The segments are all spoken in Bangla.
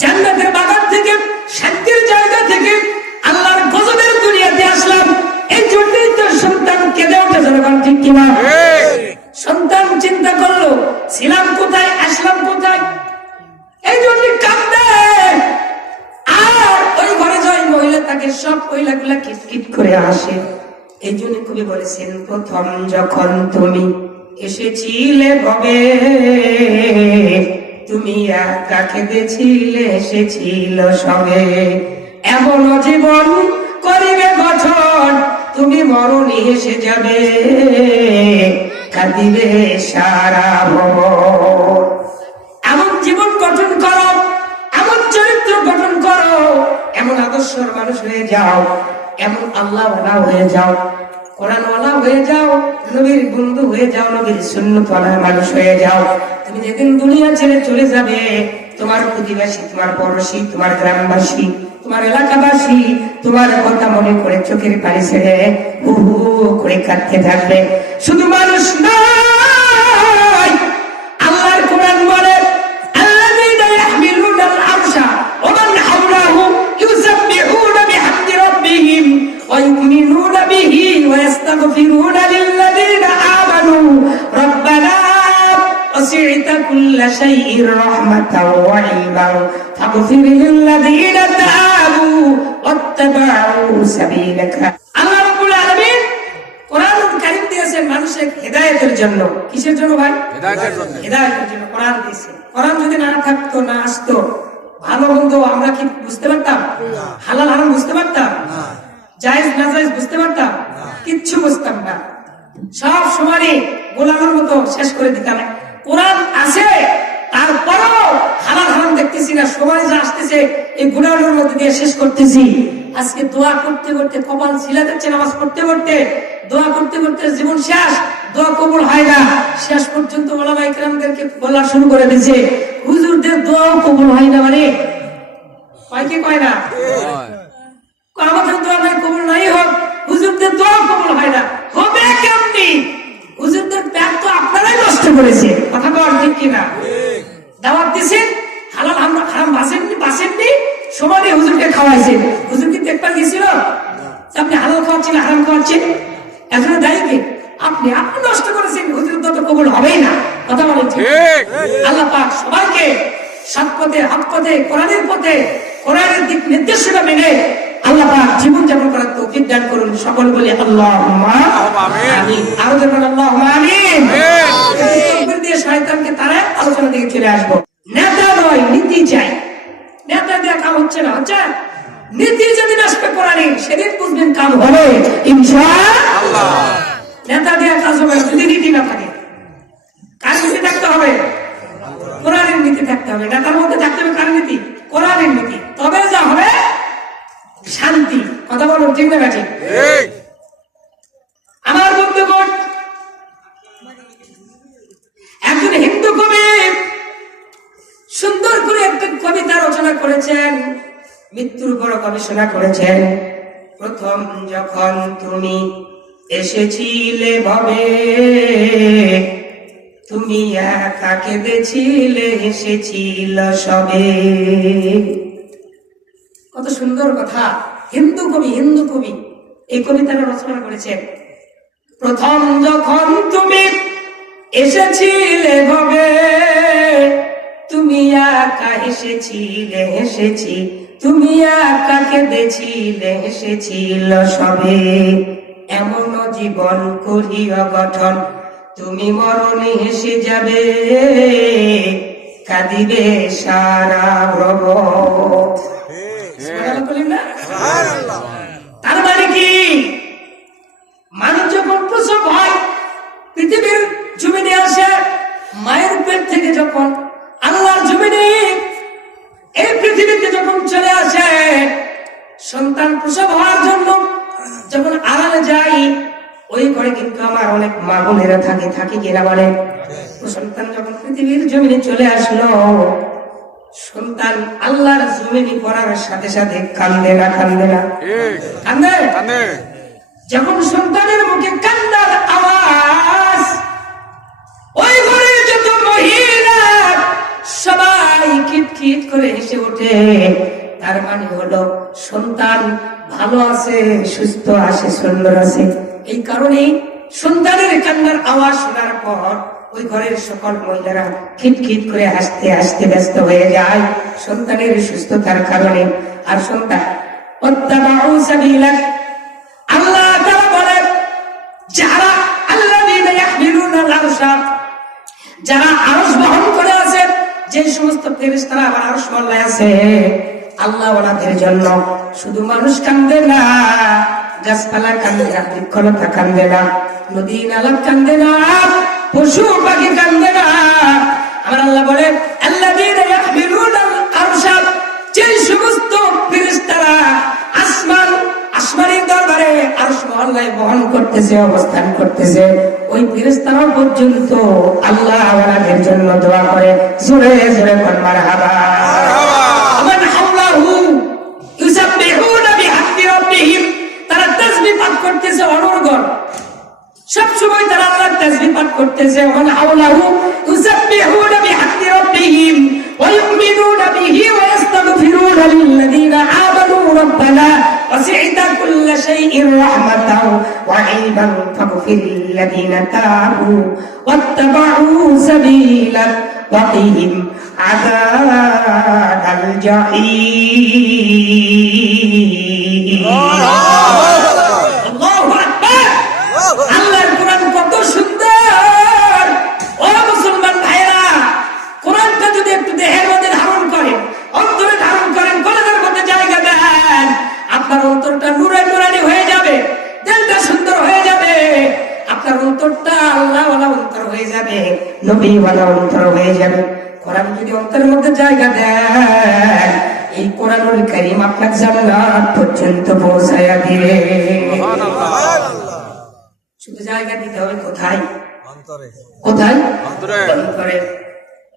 জান্নাতের বাগান থেকে, শান্তির জায়গা থেকে আল্লাহর গজবের দুনিয়াতে আসলাম। এই জন্যই তো সন্তান কেঁদে ওঠে, জনগণ ঠিক কিনা? সন্তান চিন্তা করলো ছিলাম কোথায়, আসলাম কোথায়, এই জন্য কাঁদে। আর ওই ঘরে যায় মহিলা, তাকে সব মহিলাগুলা কিটকিট করে আসে। এই জন্য কবি বলেছেন, প্রথম যখন তুমি এসেছিলে ভবে, তুমি একা কেঁদেছিলে, এসেছিল সবে। এমন জীবন করিবে গঠন, তুমি মরণে এসে যাবে, কাঁদিবে সারা ভবন। এমন জীবন গঠন করো, এমন চরিত্র গঠন করো, এমন আদর্শের মানুষ হয়ে যাও, এমন আল্লাহওয়ালা হয়ে যাও, কোরআনওয়ালা হয়ে যাও, নবীর বন্ধু হয়ে যাও, নবীর সুন্নতওয়ালা মানুষ হয়ে যাও। তুমি যেদিন দুনিয়া ছেড়ে চলে যাবে, তোমার প্রতিবেশী, তোমার পড়োশী, তোমার গ্রামবাসী, তোমার এলাকাবাসী তোমার কথা মনে করে চোখের পানি ছেড়ে হু হু করে কাঁদতে থাকবে। শুধু মানুষ নয়, আল্লাহর কোরআন বলে, আল্লাযীনা ইয়াহমিলুনাল আরশা ওয়া মান হাওলাহু ইউসাব্বিহুনা বিহামদি রাব্বিহিম ওয়া ইউমিনুনা বিহি ওয়া ইস্তাগফিরুনা লিল্লাযীনা আমানু রাব্বানা ওয়াসি'তা কুল্লা শাইইন রাহমাতাও ওয়া ইলমান ফাগফির লিল্লাযীনা তাবু ওয়াত্তাবাউ সাবিলাকা। আল্লাহ রাব্বুল আলামিন কোরআনুল কারীম দিয়েছেন মানুষের হেদায়েতের জন্য। কিসের জন্য ভাই? হেদায়েতের জন্য। হেদায়েতের জন্য কোরআন দিয়েছেন। কোরআন যদি না থাকতো, না আসতো, ভালো মন্দ আমরা কি বুঝতে পারতাম? হালাল হারাম বুঝতে পারতাম? জায়েজ না জায়েজ বুঝতে পারতাম? কিচ্ছু বুঝতাম না। সব সময় গোলামের মতো শেষ করে দিতাম। কোরআন আছে, তারপরও হালাল হারাম দেখতেছি না, সময় যা আসতেছে এই গুনাহের মধ্যে দিয়ে শেষ করতেছি। আজকে দোয়া করতে করতে কপাল ছিলা যাচ্ছে, নামাজ পড়তে পড়তে দোয়া করতে করতে জীবন শেষ, দোয়া কবুল হয় না। শেষ পর্যন্ত ওলামা ইকরামদেরকে বলা শুরু করে দিয়েছে, হুজুরদের দোয়াও কবুল হয় না। মানে কয় কি কয় না? আমাদের দোয়া নাই কবুল নাই হোক, হুজুরদের দোয়া কবুল হয় না। হবে কেমনি? হুজুরদের ব্যাগ তো আপনারাই নষ্ট করেছে। কথা বল ঠিক কিনা? দাওয়াত দিয়েছেন, হালাল হারাম বাসেননি, সমানে হুজুরকে খাওয়াইছেন। হুজুর কি দেখবার গেছিল? আপনি হালাল খাওয়াচ্ছেন, হারাম খাওয়াচ্ছেন, এজন্য দায়ী কে? আপনি নষ্ট করেছেন। হুজুর তো কবুল হবেই না। কথা বলেন ঠিক? আল্লাহ পাক সবাইকে সৎ পথে, হক পথে, কোরআনের পথে, কোরআনের দিক নির্দেশনা মেনে আল্লাহ পাক জীবন যাপন করার তৌফিক দান করুন। সকল বলি আল্লাহুম্মা আমিন। আরো বলুন আল্লাহুম্মা আমিন। তাকবীর দিয়ে শয়তানকে তাড়ায় আলোচনা দিকে চলে আসবো। নেতা নয়, নীতি চাই। নেতা দিয়ে কাম হচ্ছে না, হচ্ছে নীতি যেদিন আসবে কোরআনে, সেদিন বুঝবেন কাম হবে ইনশাআল্লাহ। নেতা দিয়ে কাজ হবে যদি নীতি না থাকে। কার নীতি থাকতে হবে? কোরআনের নীতি থাকতে হবে। নেতার মধ্যে থাকতে হবে কার নীতি? কোরআনের নীতি। তবে যা হবে শান্তি। কথা বলুন ঠিক না ঠিক? আমার বন্ধুগণ, একজন হিন্দু কবি সুন্দর করে একটা কবিতা রচনা করেছেন, মৃত্যুর উপর গবেষণা করেছেন। প্রথম যখন তুমি এসেছিলে ভবে, তুমি একা কেঁদেছিলে, এসেছিল সবে। কত সুন্দর কথা। হিন্দু কবি এই কবিতাটা রচনা করেছেন। প্রথম যখন তুমি এসেছিলে ভবে, তুমি একা এসেছিলে, এসেছি, তুমি একা কেঁদেছিলে, এসেছিল সবে। এমন জীবন করিও গঠন, তুমি মরণে এসে যাবে, কাঁদিবে সারা ভ্রব। তার মানে কি? মানুষ যখন প্রসব হয়, পৃথিবীর জমিনে আসে, মায়ের পেট থেকে যখন আল্লাহর জমিনে এই পৃথিবীতে যখন চলে আসে, সন্তান প্রসব হওয়ার জন্য যখন আড়ালে যাই, ওই ঘরে কিন্তু আমার অনেক মা বোনেরা থাকে কিনা বলে? সন্তান যখন পৃথিবীর জমিনে চলে আসলো, সন্তান আল্লাহর জমিনে পড়ার সাথে সাথে কান্দে না? কান্দে। যখন সন্তানের মুখে কান্নার আওয়াজ, ওই ঘরে যত মহিলা সবাই সবাই কিটকিট করে হেসে ওঠে। তার মানে হলো সন্তান ভালো আছে, সুস্থ আছে, সুন্দর আছে। এই কারণেই সন্তানের কান্নার আওয়াজ শোনার পর ওই ঘরের সকল মহিলারা খিটখিট করে হাসতে হাসতে ব্যস্ত হয়ে যায় সন্তানের সুস্থতার কারণে। আর সন্তান ওয়াত্তাবাউ সাবিলাক, আল্লাহ তাআলা বলেন যারা আল্লাযীনা ইয়াহমিলুনাল আরশা, যারা আরশ বহন করে আছে, যে সমস্ত ফেরেশতারা আমার আরশ মহল্লায় আছে, আল্লাহ ওনাদের জন্য শুধু মানুষ কান্দে না, গাছপালা কান্দে না, বৃক্ষলতা কান্দে না, নদী নালা কান্দে না, পশু পাখি কান্দে না। আমার আল্লাহ বলে আল্লাযীনা ইয়াহমিলুনাল আরশা, যে সমস্ত ফেরেশতারা আসমানের দরবারে আরশ মহল্লায় বহন করতেছে, অবস্থান করতেছে, ওই ফেরেশতারা পর্যন্ত আল্লাহ ওনাদের জন্য দোয়া করে। জোরে জোরে বল মারহাবা। ওমান হাওলাহু ইউসাব্বিহুনা বিহামদি রাব্বিহিম, তারা তাসবিহ পাঠ করতেছে অনর্গল, সব সময় তারা আল্লাহর তাসবিহ পাঠ করতেছে। ওমান হাওলাহু ইউসাব্বিহুনা বিহামদি রাব্বিহিম ওয়া ইউমিনুনা বিহি ওয়া ইস্তাগফিরুনা লিল্লাযীনা আমানু রাব্বানা ওয়াসি'তা কুল্লা শাইইন রাহমাতাও ওয়া ইলমান ফাগফির লিল্লাযীনা তাবু ওয়াত্তাবাউ সাবিলাক ওয়া কিহিম আযাবাল জাহিম। আল্লাহু আকবার। আল্লাহর কোরআন কত সুন্দর। ও মুসলমান ভাইরা, কোরআনটা যদি একটু দেহের মধ্যে ধারণ করেন, অন্তরে ধারণ করেন, কলেজের মধ্যে জায়গা দেন, আপনার অন্তরটা নূরে নূরানি হয়ে যাবে, দিলটা সুন্দর হয়ে যাবে, আপনার অন্তরটা আল্লাহওয়ালা অন্তর হয়ে যাবে, নবীওয়ালা অন্তর হয়ে যাবে। কোরআন যদি অন্তরের মধ্যে জায়গা দেন, এই কোরআনুল কারীম আপনার জান্নাত পর্যন্ত পৌঁছায়া দিবে। শুধু জায়গা দিতে হবে কোথায়? অন্তরে। কোথায়? অন্তরে।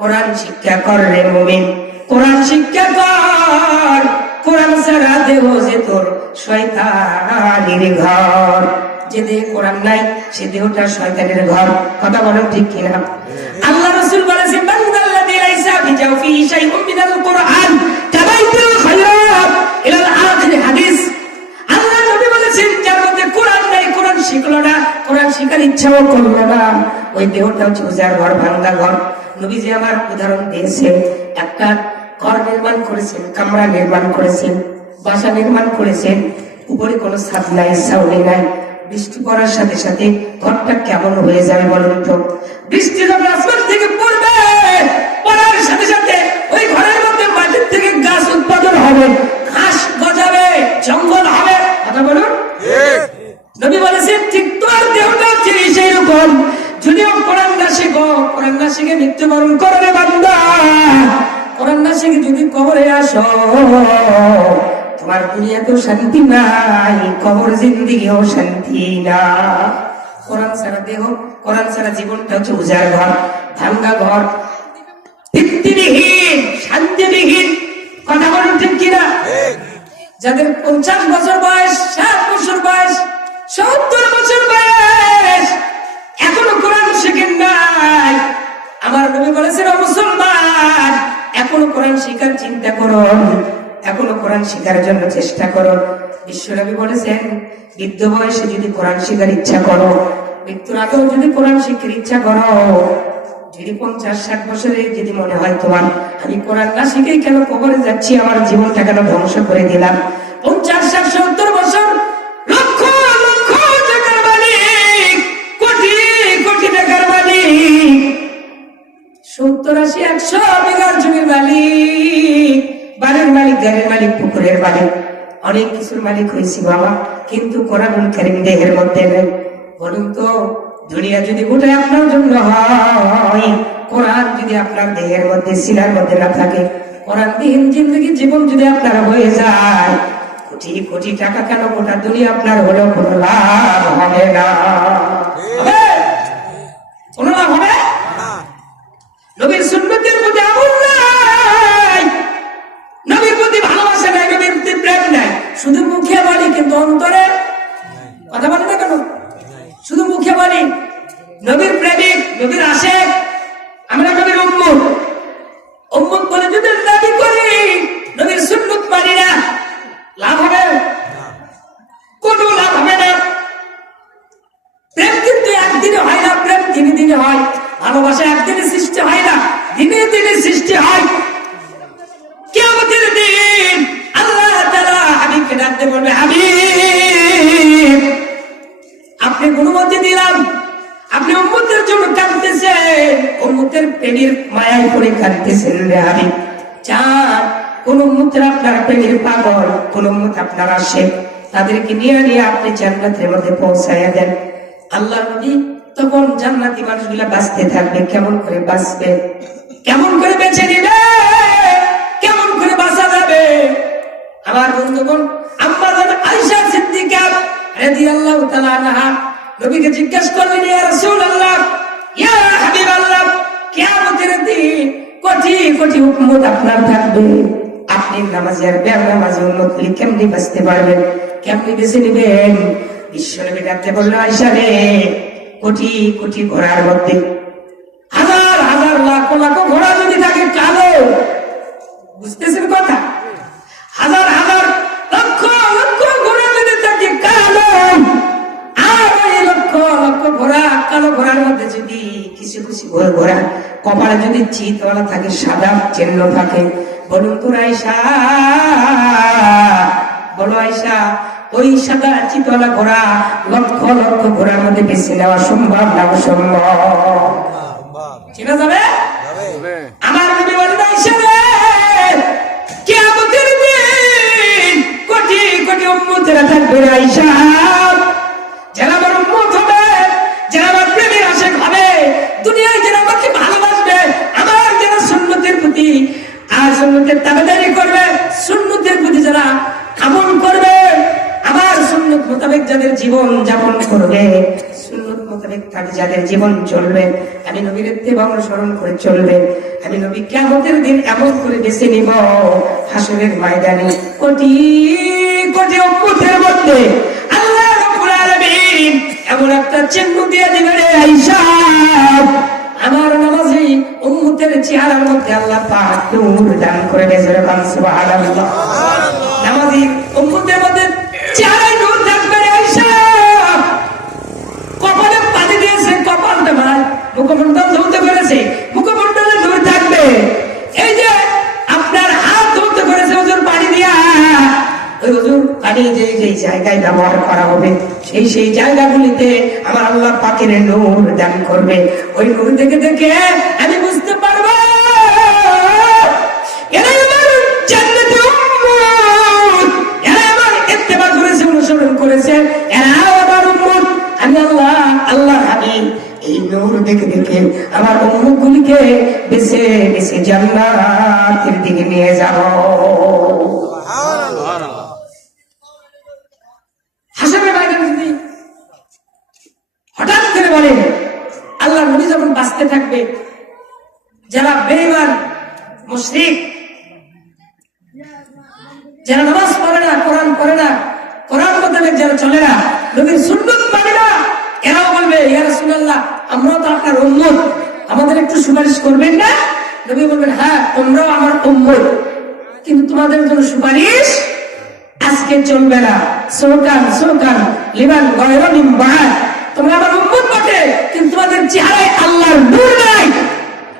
কোরআন শিক্ষা কর রে মুমিন, কোরআন শিক্ষা কর। কোরআন ছাড়া দেহ যে তোর শয়তানের ঘর। যে দেহে কোরআন নাই সে দেহটা শয়তানের ঘর। কথা বলেন ঠিক কিনা? আল্লাহ রাসূল বলেছেন বান্দাল্লাযী লাইসা বিজাওফি শাইউম মিনাল কোরআন তাবাইতুল খায়রাত ইলাল আখির হাদিস। আল্লাহ নবী বলেছেন যার মধ্যে কোরআন নাই, কোরআন শিখলো না, কোরআন শিখার ইচ্ছাও করলো না, ওই দেহটা হচ্ছে উজাড় ঘর, ভাঙা ঘর। নবীজি আমার উদাহরণ দিয়েছেন, একটা ঘর নির্মাণ করেছেন, কামরা নির্মাণ করেছেন, বাসা নির্মাণ করেছেন, উপরে কোনো ছাদ নাই, ছাউনি নাই। বৃষ্টি পড়ার সাথে সাথে ঘরটা কেমন হয়ে যাবে বলুন তো? বৃষ্টি যখন আসমান থেকে পড়বে, পড়ার সাথে সাথে ওই ঘরের মধ্যে মাটির থেকে গাছ উৎপাদন হবে, ঘাস গজাবে, জঙ্গল হবে। কথা বলুন। নবী বলেছেন ঠিক তোর দেহটা হচ্ছে সেই রকম। যদিও কোরআন না শেখো, কোরআন না শিখে মৃত্যুবরণ করবে বান্দা, কোরআন না শিখে যদি কবরে আসো, তোমার দুনিয়াতেও শান্তি নাই, কবর জিন্দেগিও শান্তি না। কোরআন ছাড়া দেহ, কোরআন ছাড়া জীবনটা হচ্ছে উজাড় ঘর, ভাঙ্গা ঘর, তৃপ্তিবিহীন, শান্তিবিহীন। কথা বলুন ঠিক কিনা? যাদের 50 বছর বয়স, 60 বছর বয়স, 70 বছর বয়স, এখনো কোরআন শেখেন নাই, আমার নবী বলেছেন ও মুসলমান, এখনো কোরআন শেখার চিন্তা করুন, এখনো কোরআন শেখার জন্য চেষ্টা করো। বিশ্বনবী বলেছেন বৃদ্ধ বয়সে যদি কোরআন শেখার ইচ্ছা করো, মৃত্যুর আগেও যদি কোরআন শেখার ইচ্ছা করো, যদি 50-60 বছরে যদি মনে হয় তোমার আমি কোরআন না শিখেই কেন কবরে যাচ্ছি, আমার জীবনটা কেন ধ্বংস করে দিলাম, 50-60-70 বছর, লক্ষ লক্ষ টাকার মালিক, কোটি কোটি টাকার মালিক, 70-80-100 বিঘার জমির মালিক, বাড়ির মালিক, গাড়ির মালিক, পুকুরের মালিক, অনেক কিছুর মালিক হয়েছি বাবা, কিন্তু কোরআনুল কারীম দেহের মধ্যে নেই। বলুন তো, দুনিয়া যদি গোটাই আপনার জন্য হয়, কোরআন যদি আপনার দেহের মধ্যে, সিনার মধ্যে না থাকে, কোরআন বিহীন জিন্দগি জীবন যদি আপনার হয়ে যায়, কোটি কোটি টাকা কেন, গোটা দুনিয়া আপনার হলেও কোনো লাভ হবে না। কোনো লাভ হবে না। নবীর সুন্নতের প্রতি আমল নাই, নবীর প্রতি ভালোবাসা নাই, নবীর প্রতি প্রেম নাই, শুধু মুখে বলি কিন্তু অন্তরে কথা বলে না কেন? শুধু মুখে বলি নবীর প্রেমিক, নবীর আশেক, আমরা নবীর উম্মত, উম্মত বলে ডাকতে বলবে, হাবিব আপনি অনুমতি দিলাম, আপনি উম্মতের জন্য কাঁদতেছেন, উম্মতের প্রেমের মায়ায় পড়ে কাঁদতেছেন রে হাবিব। চান কোন উম্মতের আপনার প্রেমের পাগল, কোন উম্মত আপনার আশেক, তাদেরকে নিয়ে নিয়ে আপনি জান্নাতের মধ্যে পৌঁছাইয়া দেন। আল্লাহ নবী তখন জান্নাতি মানুষগুলা বাঁচতে থাকবে। কেমন করে বাঁচবে, কেমন করে বেঁচে নিবে, কেমন করে বাঁচা যাবে? আমার বন্ধুগণ, আম্মা জান আয়েশা সিদ্দিকা রাদিয়াল্লাহু তাআলা আনহা নবীকে জিজ্ঞাসা করলেন, ইয়া রাসূলুল্লাহ, ইয়া হাবিবাল্লাহ, কিয়ামতের দিন কোটি কোটি উম্মত আপনার থাকবে, আপনি নামাজি আর বেনামাজি উম্মতকে কেমনে বাঁচতে পারবেন, কেমনে বেঁচে নেবেন? বিশ্বনবী ডাকতে বলল, আয়েশা রে, কোটি কোটি ঘোড়ার মধ্যে হাজার হাজার লাখ লাখ ঘোড়া যদি থাকে কালো, বুঝতেছেন কথা? হাজার হাজার লক্ষ লক্ষ ঘোড়া যদি থাকে কালো, আর ওই লক্ষ লক্ষ ঘোড়া কালো ঘোড়ার মধ্যে যদি কিছু কিছু ঘোড়া কপালে যদি চিতওয়ালা থাকে, সাদা চিহ্ন থাকে, বলুন তো আয়েশা, বলো আয়েশা, ওই সাদা চিতওয়ালা ঘোড়া লক্ষ লক্ষ ঘোড়ার মধ্যে বেছে নেওয়া সম্ভব না অসম্ভব? চেনা যাবে? আমার নবী বলেন, আয়েশা রে, কিয়ামতের দিন কোটি কোটি উম্মতেরা থাকবে রে আয়েশা, যারা আমার উম্মত হবে, যারা আমার প্রেমের আশিক হবে, দুনিয়ায় যারা আমাকে ভালোবাসবে, আমার যারা সুন্নতের প্রতি আর সুন্নতের তাবেদারি করবে, সুন্নতের প্রতি যারা আমল করবে, আমার সুন্নত মোতাবেক যাদের জীবন যাপন করবে, সুন্নত মোতাবেক তাদের যাদের জীবন চলবে, আমি নবীর ইত্তেবা অনুসরণ করে চলবে, আমি নবী কিয়ামতের দিন এমন করে বেছে নিব, হাসরের ময়দানে কোটি কোটি উম্মতের মধ্যে আল্লাহ রাব্বুল আলামিন এমন একটা চিহ্ন দিয়ে দিবে রে আয়েশা, আমার নামাজি উম্মতের চেহারার মধ্যে আল্লাহ পাক নূর দান করে দিয়েছে। সুবহানাল্লাহ। নামাজি উম্মতের মধ্যে চেহারায় নূর থাকবে রে আয়েশা, কপালে পানি দিয়েছে, কপালটা ভাই মুখমণ্ডল ধৌত করেছে, মুখমণ্ডলে নূর থাকবে। এই যে আপনার হাত ধৌত করেছে হুজুর পানি দিয়া, ওই হুজুর পানি যে যে জায়গায় ব্যবহার করা হবে, সেই সেই জায়গাগুলিতে আমার আল্লাহ পাকের নূর দান করবে। ওই নূর দেখে দেখে আমি বুঝতে পারবো এরা আমার জান্নাতি উম্মত, এরা আমার ইত্তেবা করেছে, অনুসরণ করেছে, এরা আমার উম্মত। আমি আল্লাহর হাবিব এই নূর দেখে দেখে আমার উম্মতগুলিকে বেছে বেছে জান্নাতের দিকে নিয়ে যাব। হাসরের ময়দানে যদি হঠাৎ করে বলে আল্লাহ নবী যখন বাঁচতে থাকবে, যারা বেঈমান মুশরিক, যারা নামাজ পড়ে না, কোরআন পড়ে না, কোরআন মোতাবেক যারা চলে না, নবীর সুন্নাত মানে না, এরাও বলবে, ইয়া রাসূলুল্লাহ, আমরাও তো আপনার উম্মত, আমাদের একটু সুপারিশ করবেন না? নবী বলবেন, হ্যাঁ তোমরাও আমার উম্মত, কিন্তু তোমাদের জন্য সুপারিশ আজকে চলবে না। সুলকান সুলকান লিমান গায়রুন বাদ, তোমরা আমার উম্মত বটে, কিন্তু তোমাদের চেহারায় আল্লাহর নূর নাই,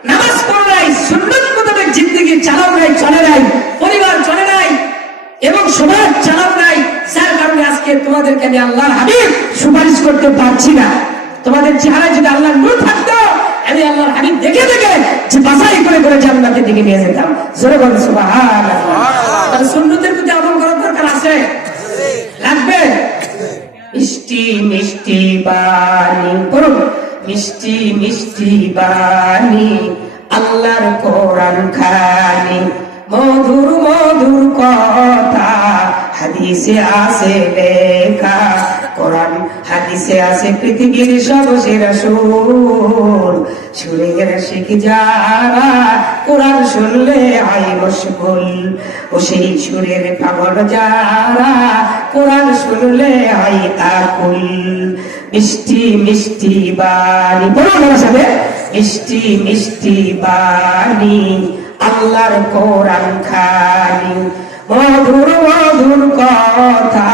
নামাজ পড়ো নাই, সুন্নাত মোতাবেক জিন্দেগি চালাও নাই, চলে নাই, পরিবার চলে নাই, এবং সমাজ চালাও নাই, যার কারণে আজকে তোমাদেরকে আমি আল্লাহর হাবিব সুপারিশ করতে পারছি না। তোমাদের চেহারায় যদি আল্লাহর নূর থাকতো, আমি আল্লাহর হাবিব দেখে দেখে যে বাছাই করে করে জান্নাতের দিকে নিয়ে যেতাম। জোরে বলেন সুবহানাল্লাহ। তাহলে সুন্নতের প্রতি আমল করার দরকার আছে, লাগবে। মিষ্টি মিষ্টি বাণী করুন, মিষ্টি মিষ্টি বাণী আল্লাহর কোরআন খানি, মধুর মধুর কথা হাদিসে আছে লেখা, কোরআন হাদিসে আছে পৃথিবীর সবসেরা সুর, সুরের শিখি যারা কোরআন শুনলে হয় মশগুল, ও সেই সুরের পাগল যারা কোরআন শুনলে হয় আকুল। মিষ্টি মিষ্টি বাণী বলুন আমার সাথে, মিষ্টি মিষ্টি বাণী আল্লাহর কোরআন খানি, মধুর মধুর কথা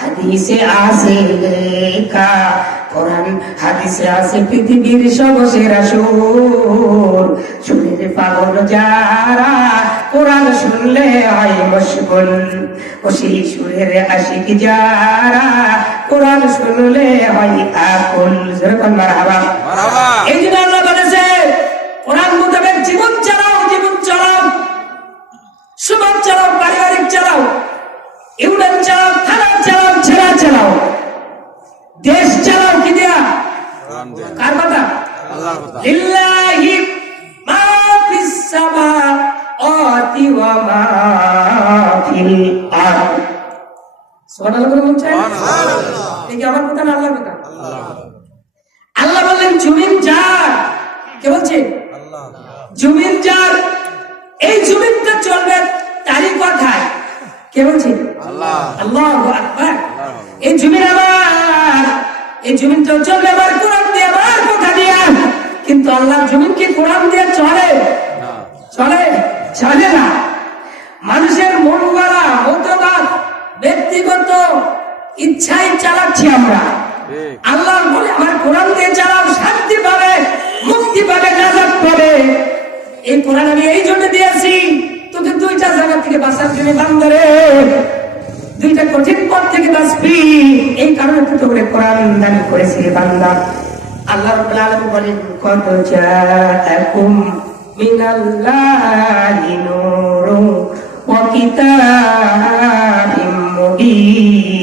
হাদিসে আছে লেখা, কোরআন হাদিসে আছে পৃথিবীর সবসেরা সুর, সুরের পাগল যারা কোরআন শুনলে হয় মশগুল, ও সেই সুরের আশিক যারা কোরআন শুনলে হয় আকুল। যেরকম মারহাবা। এই জন্য আল্লাহ বলেছে কোরআন মোতাবেক জীবন চালাও, জীবন চালাও, সমাজ চালাও, পারিবারিক চালাও, ইউনিয়ন চালাও, থানা চালাও, ছেড়া চালাও, দেশ চালাও কি দিয়া? কার কথা? লিল্লাহি মা ফিস সামাওয়াতি ওয়া মা ফিল আরদ। সুবহানাল্লাহ বলুন। সুবহানাল্লাহ। এই কি আমার কথা না আল্লাহর কথা? আল্লাহ বললেন জমিন যার। কে বলছে? আল্লাহ। জমিন যার, এই জমিনটা চলবে তারই কথায়। কে বলছে? আল্লাহ। আল্লাহু আকবার। এই জমিন আমার, এই জমিনটা চলবে আমার কোরআন দিয়ে, আমার কথা দিয়ে। কিন্তু আল্লাহর জমিন কি কোরআন দিয়ে চলে? চলে? চলে না। মানুষের মন গড়া মতবাদ, ব্যক্তিগত ইচ্ছাই চালাচ্ছি আমরা। আল্লাহ বলে আমার কোরআন দিয়ে চালাও, শান্তি পাবে, মুক্তি পাবে, নাজাত পাবে। এই কোরআন আমি এই জন্য দিয়েছি তোকে দুইটা জায়গা থেকে বাঁচার জন্য বান্দারে, দুইটা কঠিন পথ থেকে বাঁচবি, এই কারণে তো তোকে কোরআন দান করেছি বান্দা। আল্লাহ রাব্বুল আলামিন বলেন কদ জাআকুম মিনাল্লাহি নূরুন ওয়া কিতাবিম মুবিন।